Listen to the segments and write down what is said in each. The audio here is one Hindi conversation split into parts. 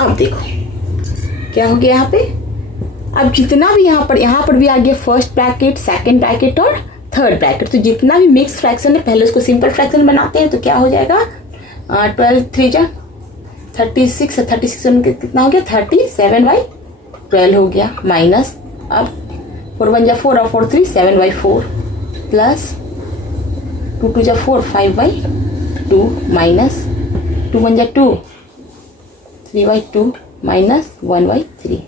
अब देखो क्या हो गया यहाँ पे, अब जितना भी यहाँ पर भी आ गया फर्स्ट ब्रैकेट, सेकंड ब्रैकेट और थर्ड ब्रैकेट। तो जितना भी मिक्स फ्रैक्शन है पहले उसको सिंपल फ्रैक्शन बनाते हैं। तो क्या हो जाएगा 12 3 जा 36, 36 कितना हो गया 37/12 हो गया, माइनस अब 4 1 जा 4 और 4 3 7/4 प्लस 2 2 जा 4 5/2 माइनस 2 1 जा 2 3/2 माइनस 1/3।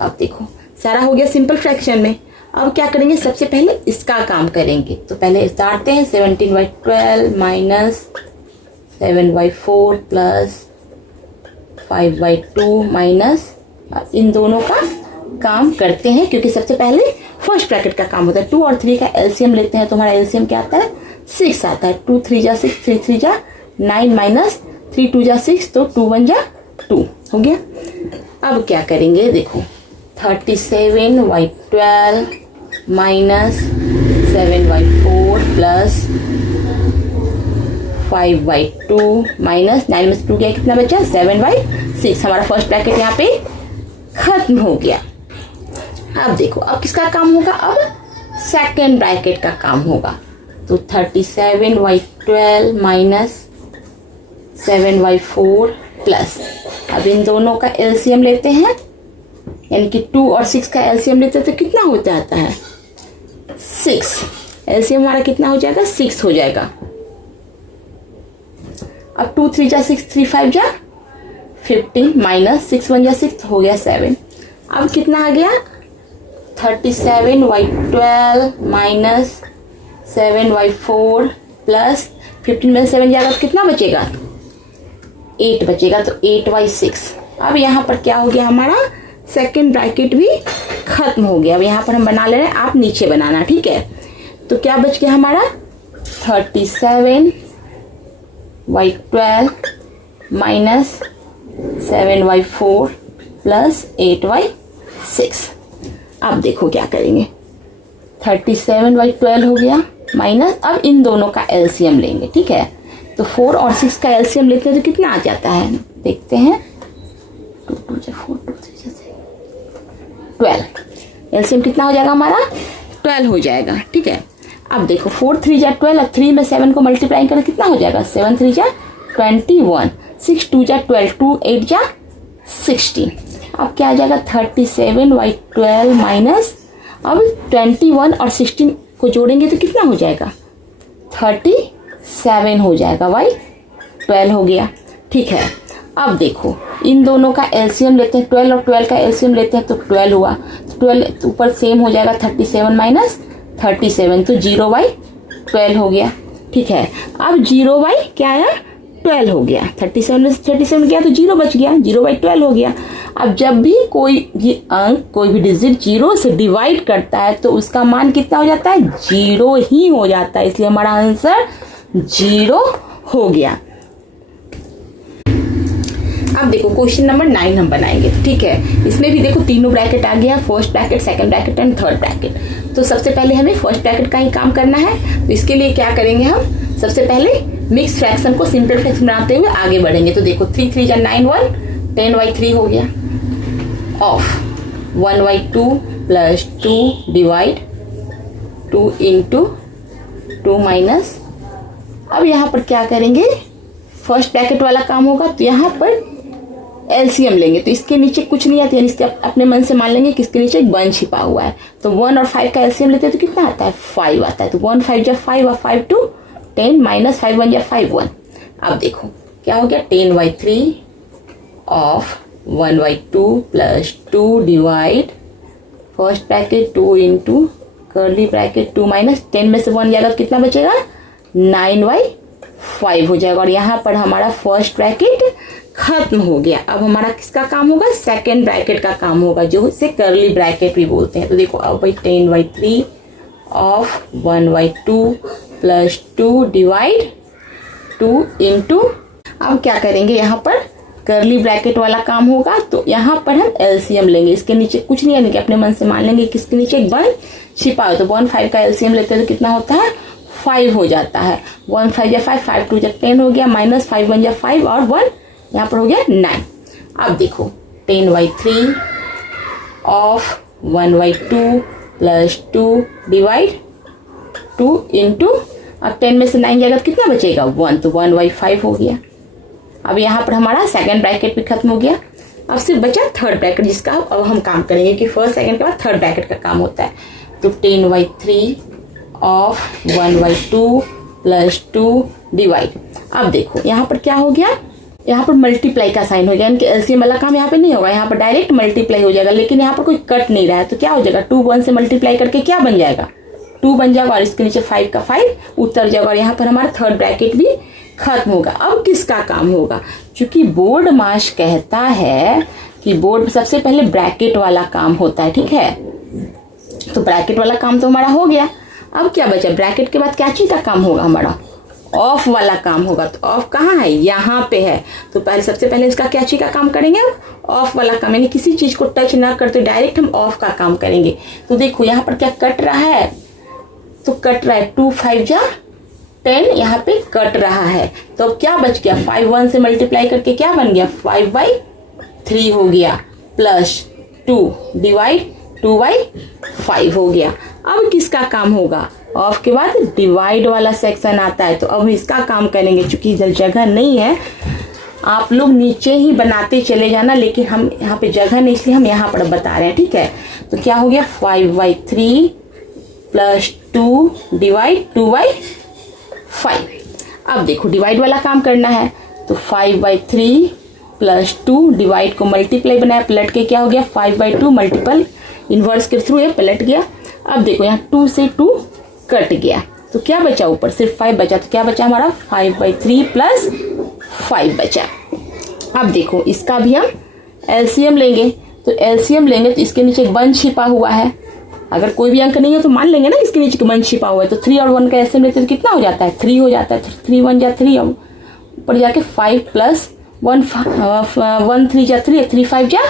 अब देखो सारा हो गया सिंपल फ्रैक्शन में। अब क्या करेंगे, सबसे पहले इसका काम करेंगे। तो पहले उतारते हैं 17/12 माइनस 7/4 प्लस 5/2 माइनस, इन दोनों का काम करते हैं क्योंकि सबसे पहले फर्स्ट ब्रैकेट का काम होता है। 2 और 3 का एलसीएम लेते हैं तो हमारा एलसीएम क्या आता है 6 आता है। 2 3 जा 6 3 3 जा 9 माइनस 3 2 जा 6 तो 2 1 जा 2 हो गया। अब क्या करेंगे देखो 37/12 माइनस 7/4 प्लस 5/2 माइनस 9 में से 2 गया कितना बचा 7/6। हमारा फर्स्ट ब्रैकेट यहाँ पे खत्म हो गया। अब देखो अब किसका काम होगा, अब सेकंड ब्रैकेट का काम होगा। तो 37/12 माइनस 7/4 प्लस, अब इन दोनों का एलसीएम लेते हैं, यानी कि 2 और 6 का एलसीएम लेते हैं तो कितना हो जाता है 6। एलसीएम हमारा कितना हो जाएगा 6 हो जाएगा। अब 2 3 जा 6 3 5 जा 15 माइनस 6 1 जा 6 हो गया 7। अब कितना आ गया 37/12 माइनस 7/4 प्लस 15 में 7 जाएगा तो कितना बचेगा 8 बचेगा, तो 8/6। अब यहाँ पर क्या हो गया हमारा सेकंड ब्रैकेट भी खत्म हो गया। अब यहाँ पर हम बना ले रहे हैं, आप नीचे बनाना, ठीक है। तो क्या बच गया हमारा 37/12 माइनस 7/4 प्लस 8/6। अब देखो क्या करेंगे 37/12 हो गया माइनस, अब इन दोनों का एलसीएम लेंगे, ठीक है। तो 4 और 6 का एलसीएम लेते हैं तो कितना आ जाता है देखते हैं 2 2 जा 4 2 3 जा 12। एलसीएम कितना हो जाएगा हमारा 12 हो जाएगा, ठीक है। अब देखो 4 3 जा 12, अब 3 में 7 को मल्टीप्लाई करें कितना हो जाएगा 7 3 जा 21, 6 2 जा 12, 2 8 जा 16। अब क्या आ जाएगा 37/12 माइनस, अब 21 और 16 को जोड़ेंगे तो कितना हो जाएगा 37 हो जाएगा, भाई 12 हो गया, ठीक है। अब देखो इन दोनों का एलसीएम लेते हैं, 12 और 12 का एलसीएम लेते हैं तो 12 हुआ, 12 ऊपर सेम हो जाएगा 37 माइनस 37 तो 0/12 हो गया, ठीक है। अब 0 क्या आया 12 हो गया, 37 में 37 गया तो 0 बच गया, 0/12 हो गया। अब जब भी कोई भी अंक कोई भी डिजिट 0 से डिवाइड करता है तो उसका मान कितना हो जाता है 0 ही हो जाता है, इसलिए हमारा आंसर 0 हो गया। अब देखो क्वेश्चन नंबर 9 हम बनाएंगे, ठीक है। इसमें भी देखो तीनों ब्रैकेट आ गया, first bracket, second bracket and third bracket. तो सबसे पहले हमें फर्स्ट ब्रैकेट का ही काम करना है। तो इसके लिए क्या करेंगे हम, सबसे पहले मिक्स फ्रैक्शन को सिंपल फ्रैक्शन बनाते हुए आगे बढ़ेंगे। तो देखो 3 3 जा 9 1 10/3 हो गया, of 1/2 plus 2 divide 2 into 2 minus. अब यहाँ पर क्या करेंगे, फर्स्ट ब्रैकेट वाला काम होगा तो यहाँ पर एलसीएम लेंगे। तो इसके नीचे कुछ नहीं आता है, इसके अपने मन से मान लेंगे कि इसके नीचे एक 1 छिपा हुआ है। तो 1 और 5 का एलसीएम लेते हैं तो कितना आता है 5 आता है। तो 1 5 जा 5 और 5 2 10 माइनस 5 1 जा 5 1। अब देखो क्या हो गया 10/3 of 1/2 plus 2 divide first bracket 2 into curly bracket 2 minus 10 में से 1 जाएगा तो कितना बचेगा 9/5 हो जाएगा। और यहाँ पर हमारा फर्स्ट ब्रैकेट खत्म हो गया। अब हमारा किसका काम होगा, सेकेंड ब्रैकेट का काम होगा, जो इसे कर्ली ब्रैकेट भी बोलते हैं। तो देखो अब भाई 10/3 ऑफ 1/2 प्लस 2 डिवाइड 2 इंटू, अब क्या करेंगे यहाँ पर कर्ली ब्रैकेट वाला काम होगा। तो यहाँ पर हम एलसीएम लेंगे, इसके नीचे कुछ नहीं आने के अपने मन से मान लेंगे किसके नीचे एक 1 छिपा हो। तो 1 5 का एलसीएम लेते हैं तो कितना होता है 5 हो जाता है। 1 5 जा 5 5 2 जा 10 हो गया, माइनस 5 1 जा 5 और 1 यहाँ पर हो गया 9। अब देखो 10/3 ऑफ 1/2 प्लस 2 डिवाइड 2 इंटू, अब 10 में से 9 जाएगा तो कितना बचेगा 1, तो 1/5 हो गया। अब यहाँ पर हमारा सेकंड ब्रैकेट भी खत्म हो गया। अब सिर्फ बचा थर्ड ब्रैकेट, जिसका अब हम काम करेंगे कि फर्स्ट सेकंड के बाद थर्ड ब्रैकेट का काम होता है। तो 10/3 ऑफ 1/2 प्लस 2 डिवाइड, अब देखो यहाँ पर क्या हो गया, यहाँ पर मल्टीप्लाई का साइन हो गया, इनके एलसीएम वाला काम यहाँ पे नहीं होगा, यहाँ पर डायरेक्ट मल्टीप्लाई हो जाएगा, लेकिन यहाँ पर कोई कट नहीं रहा है तो क्या हो जाएगा 2 1 से मल्टीप्लाई करके क्या बन जाएगा 2 बन जाएगा, और इसके नीचे 5 का 5 उतर जाएगा, और यहाँ पर हमारा थर्ड ब्रैकेट भी खत्म होगा। अब किसका काम होगा, क्योंकि बोर्ड मास कहता है कि बोर्ड सबसे पहले ब्रैकेट वाला काम होता है, ठीक है। तो ब्रैकेट वाला काम तो हमारा हो गया। अब क्या बचा, ब्रैकेट के बाद क्या चीज का काम होगा, हमारा ऑफ वाला काम होगा। तो ऑफ कहाँ है, यहाँ पे है। तो पहले सबसे पहले इसका क्या चीज का काम करेंगे, ऑफ वाला काम, यानी किसी चीज को टच ना करते डायरेक्ट हम ऑफ का काम करेंगे। तो देखो यहाँ पर क्या कट रहा है, तो कट रहा है 2 5 जा 10, यहाँ पे कट रहा है। तो अब क्या बच गया, 5 1 से मल्टीप्लाई करके क्या बन गया 5/3 हो गया, प्लस 2 डिवाइड 2/5 हो गया। अब किसका काम होगा, ऑफ के बाद डिवाइड वाला सेक्शन आता है, तो अब इसका काम करेंगे। चूंकि इधर जगह नहीं है, आप लोग नीचे ही बनाते चले जाना, लेकिन हम यहाँ पे जगह नहीं, इसलिए हम यहाँ पर बता रहे हैं, ठीक है। तो क्या हो गया 5/3 प्लस 2 डिवाइड 2/5। अब देखो डिवाइड वाला काम करना है, तो 5/3 प्लस 2 डिवाइड को मल्टीप्लाई बनाया, पलट के क्या हो गया 5/2 मल्टीपल इनवर्स के थ्रू ये पलट गया। अब देखो यहाँ 2 से 2 कट गया, तो क्या बचा, ऊपर सिर्फ 5 बचा, तो क्या बचा हमारा 5/3 प्लस 5 बचा। अब देखो इसका भी हम एलसीएम लेंगे, तो एलसीएम लेंगे तो इसके नीचे 1 छिपा हुआ है। अगर कोई भी अंक नहीं है तो मान लेंगे ना इसके नीचे 1 छिपा हुआ है, तो 3 और 1 का एलसीएम लेते तो कितना हो जाता है 3 हो जाता है। 3 1 जा 3, ऊपर जाके 5 प्लस 1 1 3 जा 3, 3 5 जा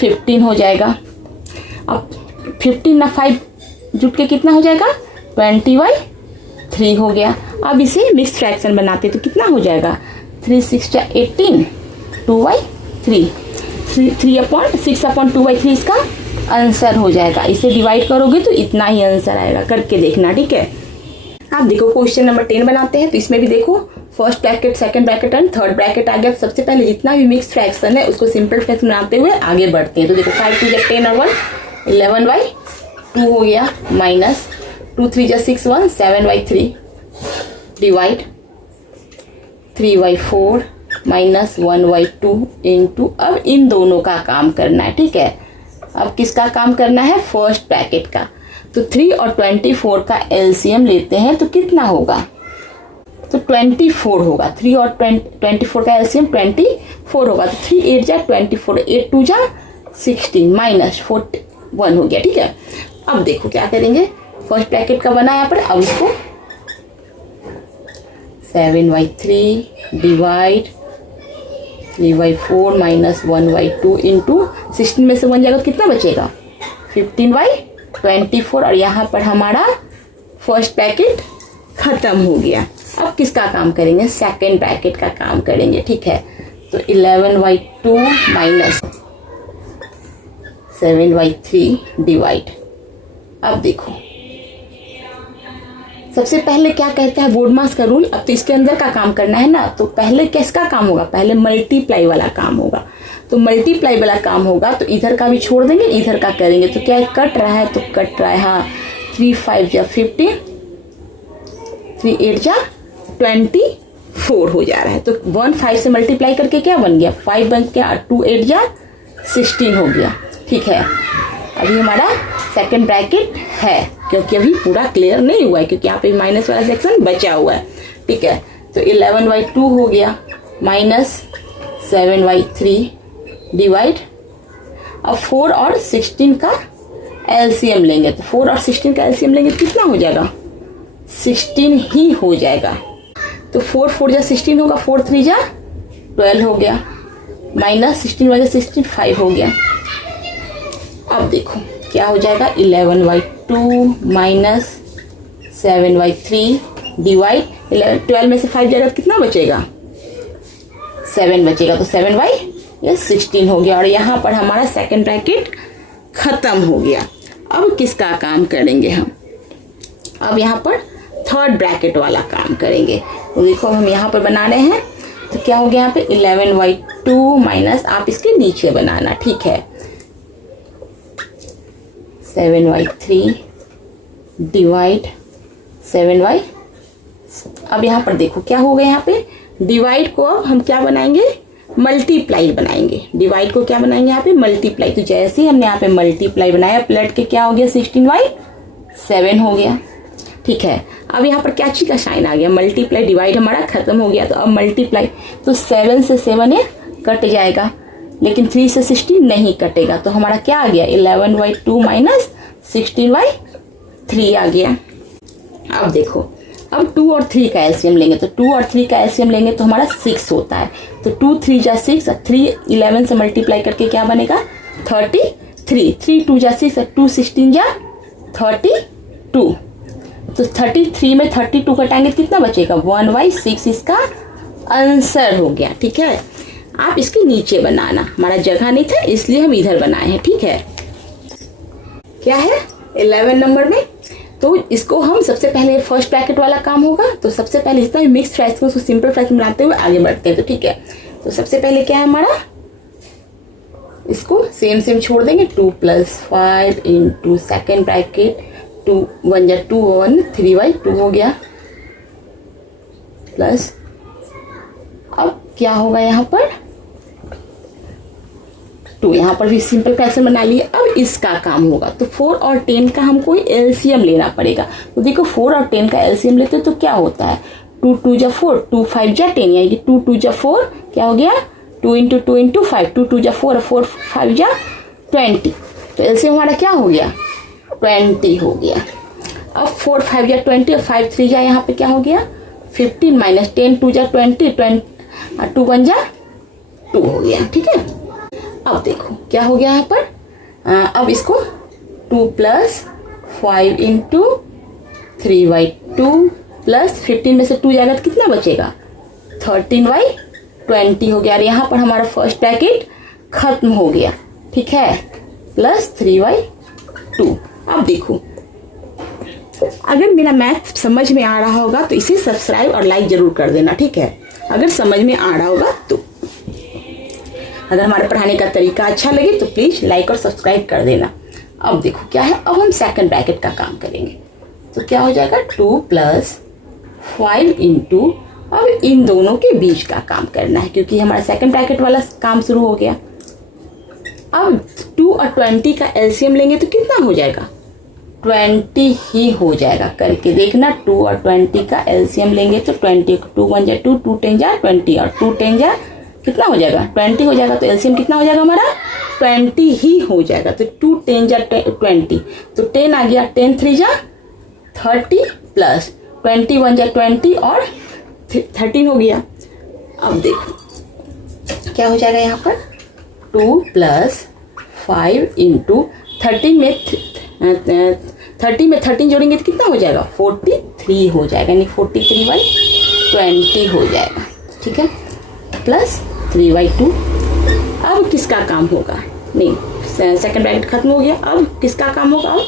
15 हो जाएगा। अब 15 ना 5 जुट के कितना हो जाएगा 20/3 हो गया। अब इसे मिक्स फ्रैक्शन बनाते तो कितना हो जाएगा 3 6 जा 18 2/3, 6/2/3 इसका आंसर हो जाएगा। इसे डिवाइड करोगे तो इतना ही आंसर आएगा, करके देखना, ठीक है। आप देखो क्वेश्चन नंबर 10 बनाते हैं, तो इसमें भी देखो first bracket second bracket and third bracket आ गया। तो सबसे पहले जितना भी मिक्स फ्रैक्शन है उसको सिंपल फ्रैक्शन बनाते हुए आगे बढ़ते हैं। तो देखो 5 2 जा 10 और 1 11/2 हो गया, माइनस 2 3 जा 6 1 7/3 डिवाइड 3/4 माइनस 1/2 इंटू, अब इन दोनों का काम करना है, ठीक है। अब किसका काम करना है, फर्स्ट ब्रैकेट का। तो 3 और 24 का एलसीएम लेते हैं तो कितना होगा, तो 24 होगा। 3 और 24 का एलसीएम 24 होगा, तो 3 8 जा 24, 8 2 जा 16 माइनस 41 हो गया, ठीक है। अब देखो क्या करेंगे, फर्स्ट ब्रैकेट का बना यहाँ पर, अब इसको 7/3 डिवाइड 3/4 माइनस 1/2 इंटू 16 में से 1 जाएगा तो कितना बचेगा 15/24, और यहाँ पर हमारा फर्स्ट ब्रैकेट खत्म हो गया। अब किसका काम करेंगे, सेकेंड ब्रैकेट का काम करेंगे, ठीक है। तो 11/2 माइनस 7/3 डिवाइड, अब देखो सबसे पहले क्या कहता है बोर्ड मास का रूल। अब तो इसके अंदर का काम करना है ना, तो पहले किसका काम होगा, पहले मल्टीप्लाई वाला काम होगा। तो मल्टीप्लाई वाला काम होगा तो इधर का भी छोड़ देंगे, इधर का करेंगे। तो क्या कट रहा है, तो कट रहा है, हाँ 3 5 जा 15, 3 8 जा 24 हो जा रहा है। तो 1 5 से मल्टीप्लाई करके क्या बन गया 5 बन गया, 2 8 जा 16 हो गया, ठीक है। अभी हमारा सेकंड ब्रैकेट है, क्योंकि अभी पूरा क्लियर नहीं हुआ है, क्योंकि यहाँ पे माइनस वाला सेक्शन बचा हुआ है, ठीक है। तो 11/2 हो गया माइनस 7/3 डिवाइड, अब 4 और 16 का एलसीएम लेंगे। तो 4 और 16 का एलसीएम लेंगे तो कितना हो जाएगा 16 ही हो जाएगा। तो 4 4 जा 16 होगा, 4 3 जा 12 हो गया, माइनस 16 वजह 16 5 हो गया। अब देखो क्या हो जाएगा 11/2 माइनस 7/3 डिवाइड 12 में से 5 जाएगा तो कितना बचेगा 7 बचेगा, तो 7y ये 16 हो गया। और यहाँ पर हमारा सेकंड ब्रैकेट खत्म हो गया। अब किसका काम करेंगे हम? अब यहाँ पर थर्ड ब्रैकेट वाला काम करेंगे। तो देखो हम यहाँ पर बना रहे हैं, तो क्या हो गया यहाँ पे 11y2 माइनस, आप इसके नीचे बनाना, ठीक है, 7y3 डिवाइड 7y। अब यहाँ पर देखो क्या हो गया, यहाँ पे डिवाइड को अब हम क्या बनाएंगे, मल्टीप्लाई बनाएंगे। डिवाइड को क्या बनाएंगे यहाँ पे, मल्टीप्लाई। तो जैसे ही हमने यहाँ पे मल्टीप्लाई बनाया, पलट के क्या हो गया, 16y7 हो गया, ठीक है। अब यहाँ पर क्या चीज का साइन आ गया, मल्टीप्लाई, डिवाइड हमारा खत्म हो गया, तो अब मल्टीप्लाई, तो 7 से 7 ये कट जाएगा, लेकिन 3 से 16 नहीं कटेगा, तो हमारा क्या आ गया, 11y2 माइनस 16y3 आ गया। अब देखो, अब 2 और 3 का एलसीएम लेंगे, तो 2 और 3 का एलसीएम लेंगे तो हमारा 6 होता है, तो 2 3 जा 6, 3 11 से मल्टीप्लाई करके क्या बनेगा, 33, 3 2 जा 6, 2 16 जा 32, तो 33 में 32 घटाएंगे तो कितना बचेगा, 1/6 इसका आंसर हो गया, ठीक है। आप इसके नीचे बनाना, हमारा जगह नहीं था इसलिए हम इधर बनाए हैं, ठीक है। क्या है 11 नंबर में, तो इसको हम सबसे पहले फर्स्ट ब्रैकेट वाला काम होगा, तो सबसे पहले जितना भी मिक्स फ्रैक्शन उसको सिंपल फ्रैक्शन बनाते हुए आगे बढ़ते हैं, तो ठीक है। तो सबसे पहले क्या है हमारा, इसको सेम छोड़ देंगे, 2 + 5 इंटू सेकेंड ब्रैकेट, 2 1 जा 2 1 3/2 हो गया, प्लस अब क्या होगा यहाँ पर 2, यहाँ पर भी सिंपल फ्रैक्शन बना लिए। अब इसका काम होगा, तो 4 और 10 का हमको एलसीएम लेना पड़ेगा। तो देखो 4 और 10 का एलसीएम लेते तो क्या होता है, 2 2 जा 4, 2 5 जा 10, यानी कि 2 2 जा 4 क्या हो गया, 2 × 2 × 5, 2 2 जा 4, 4 5 जा 20, तो एलसीएम हमारा क्या हो गया, 20 हो गया। अब 4 5 जा 20 और 5 3 जा यहाँ पे क्या हो गया, 15 माइनस 10 2 जा 20, 2 1 जा 2 हो गया, ठीक है। अब देखो क्या हो गया यहाँ पर, अब इसको 2 + 5 इंटू 3/2 प्लस 15 में से 2 जाएगा तो कितना बचेगा, 13/20 हो गया। और यहाँ पर हमारा फर्स्ट ब्रैकेट खत्म हो गया, ठीक है, प्लस 3/2। अब देखो, अगर मेरा मैथ समझ में आ रहा होगा तो इसे सब्सक्राइब और लाइक जरूर कर देना, ठीक है, अगर समझ में आ रहा होगा तो। अगर हमारे पढ़ाने का तरीका अच्छा लगे तो प्लीज लाइक और सब्सक्राइब कर देना। अब देखो क्या है, अब हम सेकंड ब्रैकेट का काम करेंगे, तो क्या हो जाएगा, 2 + 5 इंटू, अब इन दोनों के बीच का काम करना है क्योंकि हमारा सेकंड ब्रैकेट वाला काम शुरू हो गया। अब 2 और 20 का एलसीएम लेंगे तो कितना हो जाएगा, 20 ही हो जाएगा, करके देखना। 2 और 20 का एलसीएम लेंगे तो 20, 2 1 जा 2, 2 10 जा 20 और 2 10 जा कितना हो जाएगा, 20 हो जाएगा, तो एलसीएम कितना हो जाएगा हमारा, 20 ही हो जाएगा। तो 2 10 जा 20, तो 10 आ गया, 10 3 जा 30 प्लस 20 1 जा 20 और 13 हो गया। अब देखो क्या हो जाएगा यहाँ पर, 2 + 5 इंटू 30 में 13 जोड़ेंगे तो कितना हो जाएगा, 43 हो जाएगा, यानी 43/20 हो जाएगा, ठीक है, प्लस 3/2। अब किसका काम होगा, नहीं सेकंड ब्रैकेट खत्म हो गया, अब किसका काम होगा, अब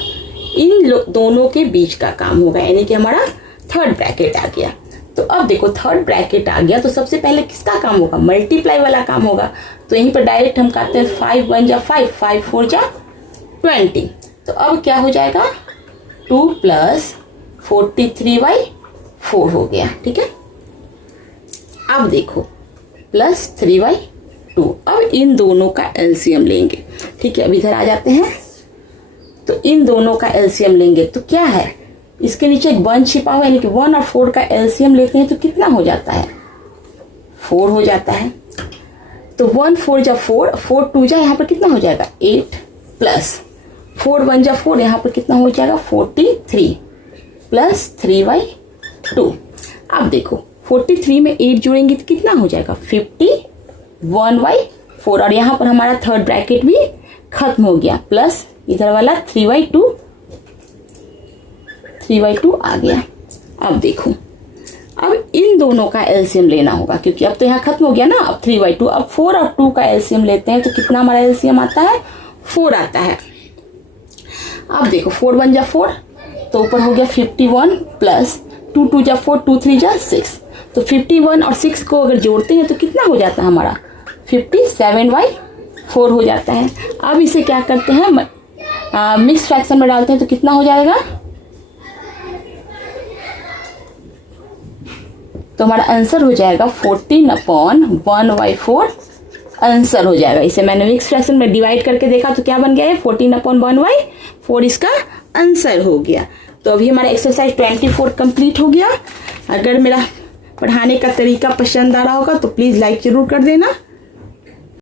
इन दोनों के बीच का काम होगा, यानी कि हमारा थर्ड ब्रैकेट आ गया। तो अब देखो थर्ड ब्रैकेट आ गया, तो सबसे पहले किसका काम होगा, मल्टीप्लाई वाला काम होगा। तो यहीं पर डायरेक्ट हम कहते हैं 5 1 जा 5, 5 4 जा 20। तो अब क्या हो जाएगा, 2 + 43/4 हो गया, ठीक है। अब देखो प्लस 3/2, अब इन दोनों का एलसीएम लेंगे, ठीक है। अब इधर आ जाते हैं, तो इन दोनों का एलसीएम लेंगे तो क्या है, इसके नीचे एक 1 छिपा हुआ है, यानी कि 1 और 4 का एलसीएम लेते हैं तो कितना हो जाता है, 4 हो जाता है। तो 1 4 जा 4, 4 2 जा यहाँ पर कितना हो जाएगा, 8 प्लस 4 1 जा 4, यहाँ पर कितना हो जाएगा, 43 प्लस 3/2। अब देखो 43 में 8 जोड़ेंगे तो कितना हो जाएगा, 51/4, और यहाँ पर हमारा थर्ड ब्रैकेट भी खत्म हो गया, प्लस इधर वाला 3/2 आ गया। अब देखो अब इन दोनों का एलसीएम लेना होगा, क्योंकि अब तो यहाँ खत्म हो गया ना, अब 3/2। अब 4 और 2 का एलसीएम लेते हैं तो कितना हमारा एलसीएम आता है, 4 आता है। अब देखो 4 1 जा 4, तो ऊपर हो गया 51 प्लस 2 2 जा 4, 2 3 जा 6। तो 51 और 6 को अगर जोड़ते हैं तो कितना हो जाता है हमारा, 57/4 हो जाता है। अब इसे क्या करते हैं, मिक्स फ्रैक्शन में डालते हैं तो कितना हो जाएगा, तो हमारा आंसर हो जाएगा 14/1/4 आंसर हो जाएगा। इसे मैंने मिक्स फ्रैक्शन में डिवाइड करके देखा तो क्या बन गया है, 14/1/4 इसका आंसर हो गया। तो अभी हमारा एक्सरसाइज 24 कंप्लीट हो गया। अगर मेरा पढ़ाने का तरीका पसंद आ रहा होगा तो प्लीज़ लाइक ज़रूर कर देना।